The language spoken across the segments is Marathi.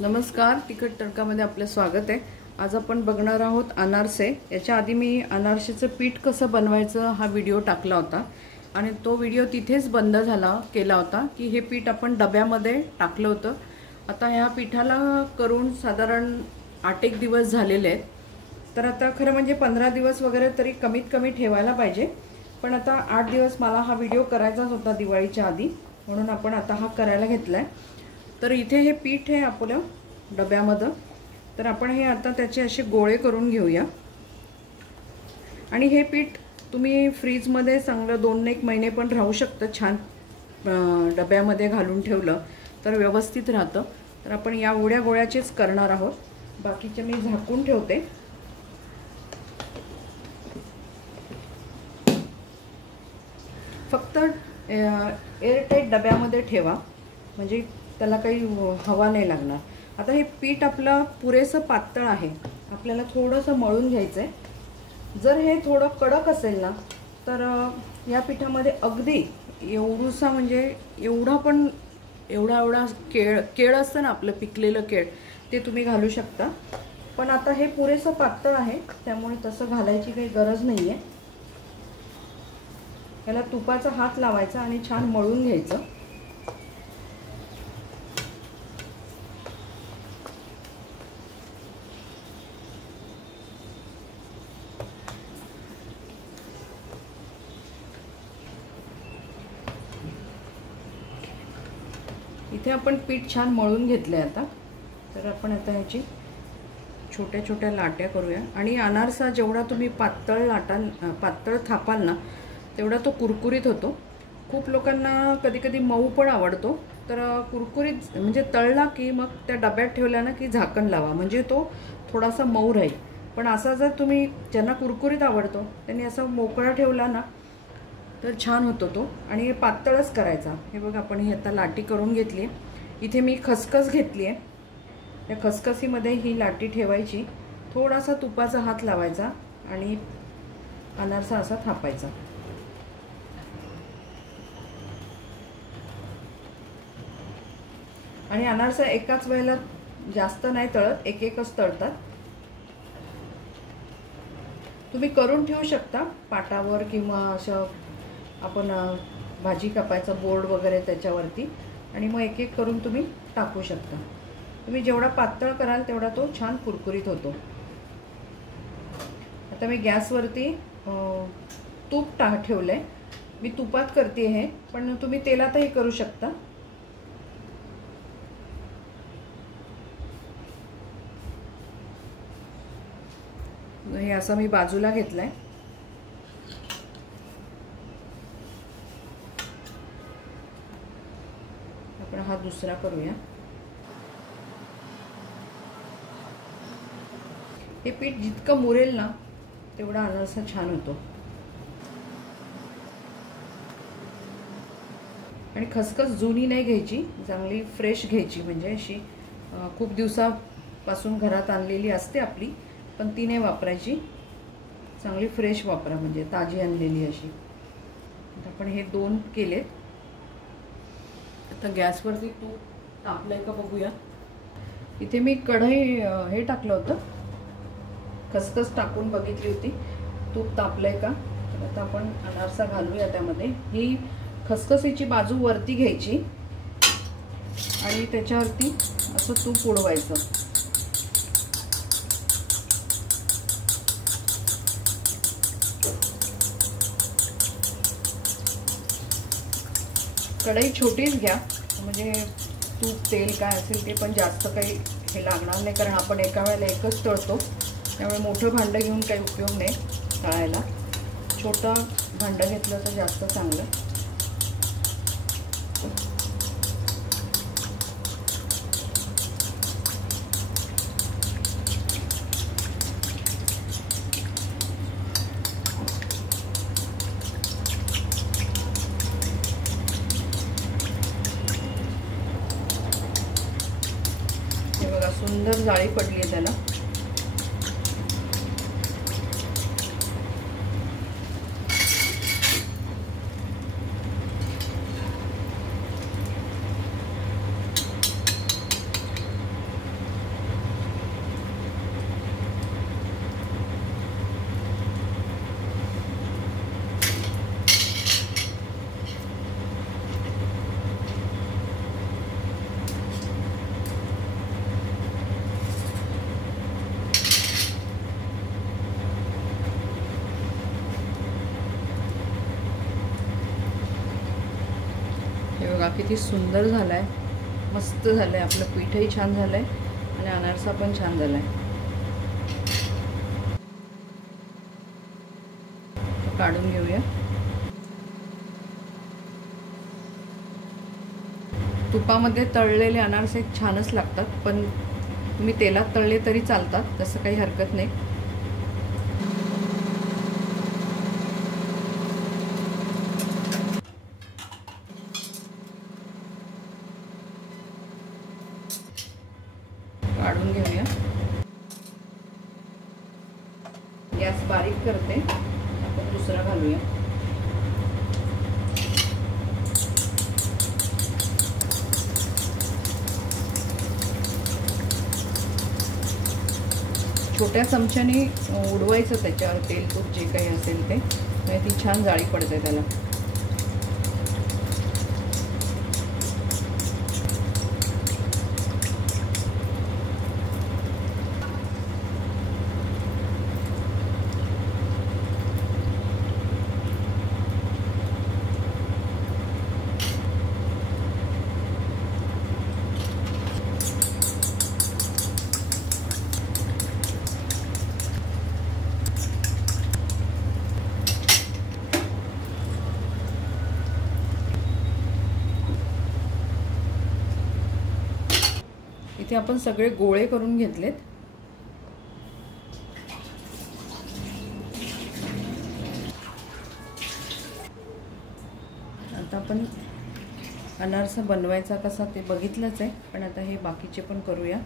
नमस्कार, तिखट तडकामध्ये आपलं स्वागत आहे। आज आपण बघणार आहोत अनारसे। याच्या आधी मी अनारसेचं पीठ कसं बनवायचं हा व्हिडिओ टाकला होता आणि तो व्हिडिओ तिथेच बंद केला होता की हे पीठ आपण डब्यामध्ये टाकलं होतं। आता ह्या पीठाला करून साधारण 8 दिवस झालेले आहेत। तर आता खरं म्हणजे 15 दिवस वगैरे तरी कमीत कमी ठेवायला पाहिजे, पण आता 8 दिवस मला हा व्हिडिओ करायचाच होता दिवाळीच्या आधी, म्हणून आपण आता हा करायला घेतलाय। तर इथे हे पीठ आहे आपलं डब्यामध्ये। तर आपण हे आता त्याचे असे गोळे करून घेऊया आणि हे पीठ तुम्ही फ्रीज मध्ये चांगलं 2-1 महिने पण राहू शकतं। छान डब्यामध्ये घालून ठेवलं तर व्यवस्थित राहतं। तर आपण या एवढ्या गोळ्याचेच करणार आहोत, बाकीचे मी झाकून ठेवते। फक्त एअरटाईट डब्यामध्ये ठेवा, म्हणजे त्याला काही हवा नाही लागणार। आता हे पीठ आपलं पुरेसं पातळ आहे, आपल्याला थोडंसं मळून घ्यायचं आहे। जर हे थोडं कडक असेल ना तर या पिठामध्ये अगदी एवढूसा, म्हणजे एवढा केळ असतं ना आपलं पिकलेलं केळ, ते तुम्ही घालू शकता। पण आता हे पुरेसं पातळ आहे त्यामुळे तसं घालायची काही गरज नाही आहे। याला तुपाचा हात लावायचा आणि छान मळून घ्यायचं। इथे आपण पीठ छान मळून घेतले आता। तर आपण आता याची छोट्या छोट्या लाट्या करूया आणि अनारसा जेवढा तुम्ही पातळ थापाल ना तेवढा तो कुरकुरीत होतो। खूप लोकांना कधी कधी मऊ पण आवडतो, तर कुरकुरीत म्हणजे तळला की मग त्या डब्यात ठेवला ना की झाकण लावा, म्हणजे तो थोडासा मऊ राहील। पण असा जर तुम्ही ज्यांना कुरकुरीत आवडतो त्यांनी असा मोकळा ठेवला ना तर छान होतो तो। आणि पातळच करायचा। हे बघा आपण ही आता लाटी करून घेतली। इथे मी खसखस घेतली आहे, त्या खसखसीमध्ये ही लाटी ठेवायची, थोडासा तुपाचा हात लावायचा आणि अनारसा असा थापायचा। आणि अनारसा एकाच वेळेला जास्त नाही तळत, एक-एकच तळतात। तुम्ही करून ठेवू शकता पाटावर किंवा असं आपण भाजी कापायचा बोर्ड वगैरे त्याच्यावरती, आणि मग एक-एक करून तुम्ही टाकू शकता। तुम्ही जेवढा पातळ कराल तेवढा तो छान कुरकुरीत होतो। आता मी गॅसवरती तूप ठेवलंय। मी तुपात करते हे, पण तुम्ही तेलातही करू शकता। हे असं मी बाजूला घेतलंय। आपण हा दुसरा करूया। हे पीठ जितकं मुरेल ना तेवढा अनारसा छान होतो। आणि खसखस जुनी नाही घ्यायची, चांगली फ्रेश घ्यायची, म्हणजे अशी खूप दिवसापासून घरात आणलेली असते आपली, पण ती नाही वापरायची, चांगली फ्रेश वापरा, म्हणजे ताजी आणलेली अशी। आपण हे 2 केलेत। आता गॅसवरती तूप तापलंय का बघूया। इथे मी कढई हे टाकलं होतं, खसखस टाकून बघितली होती, तूप तापलंय का। तर आता आपण अनारसा घालूया त्यामध्ये। ही खसखसीची बाजू वरती घ्यायची आणि त्याच्यावरती असं तूप उडवायचं। कढई छोटीच घ्या, म्हणजे तूप तेल काय असेल ते पण जास्त काही हे लागणार नाही, कारण आपण एका वेळेला एकच तळतो, त्यामुळे मोठं भांडं घेऊन काही उपयोग नाही तळायला। छोटं भांडं घेतलं तर जास्त चांगलं। हे बघा सुंदर जाळी पडली आहे त्याला। किती सुंदर झाला आहे, मस्त झालं आहे. आपलं पीठही छान झालं आहे आणि अनारसा पण छान झाला आहे. काढून घेऊया. तुपामध्ये तळलेले अनारसे छानच लागतात, पण तुम्ही तेलात तळले तरी चालतात, तसं काही हरकत नाही. काढून घेऊया. गॅस बारीक करते. आपण दुसरा घालूया. छोट्या चमच्याने उडवायचं त्याच्यावर तेल तूप जे काही असेल ते, म्हणजे ती छान जाळी पडते त्याला. इथे आपण सगळे गोळे करून घेतलेत. आता आपण अनारसा बनवायचा कसा ते बघितलंच आहे, पण आता हे बाकीचे पण करूया.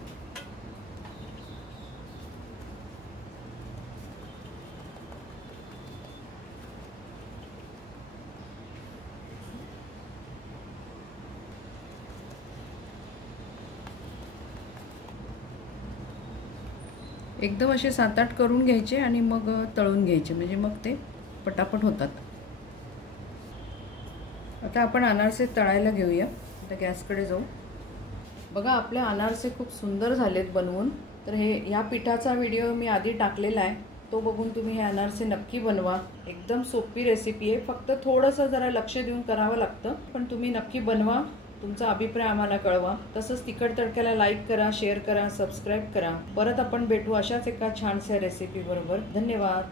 एकदम असे 7-8 करून घ्यायचे आणि मग तळून घ्यायचे, म्हणजे मग ते पटापट होतात. आता आपण अनारसे तळायला घेऊया. आता गॅसकडे जाऊ. बघा, आपले अनारसे खूप सुंदर झालेत बनवून. तर ह्या पिठाचा व्हिडिओ मी आधी टाकलेला आहे, तो बघून तुम्ही हे अनारसे नक्की बनवा. एकदम सोपी रेसिपी आहे, फक्त थोडंसं जरा लक्ष देऊन करावं लागतं, पण तुम्ही नक्की बनवा. तुमचा अभिप्राय आम्हाला कळवा. तसंच तिखट तडक्याला लाईक करा, शेअर करा, सबस्क्राईब करा. परत आपण भेटू अशाच एका छानशा रेसिपी बरोबर. धन्यवाद.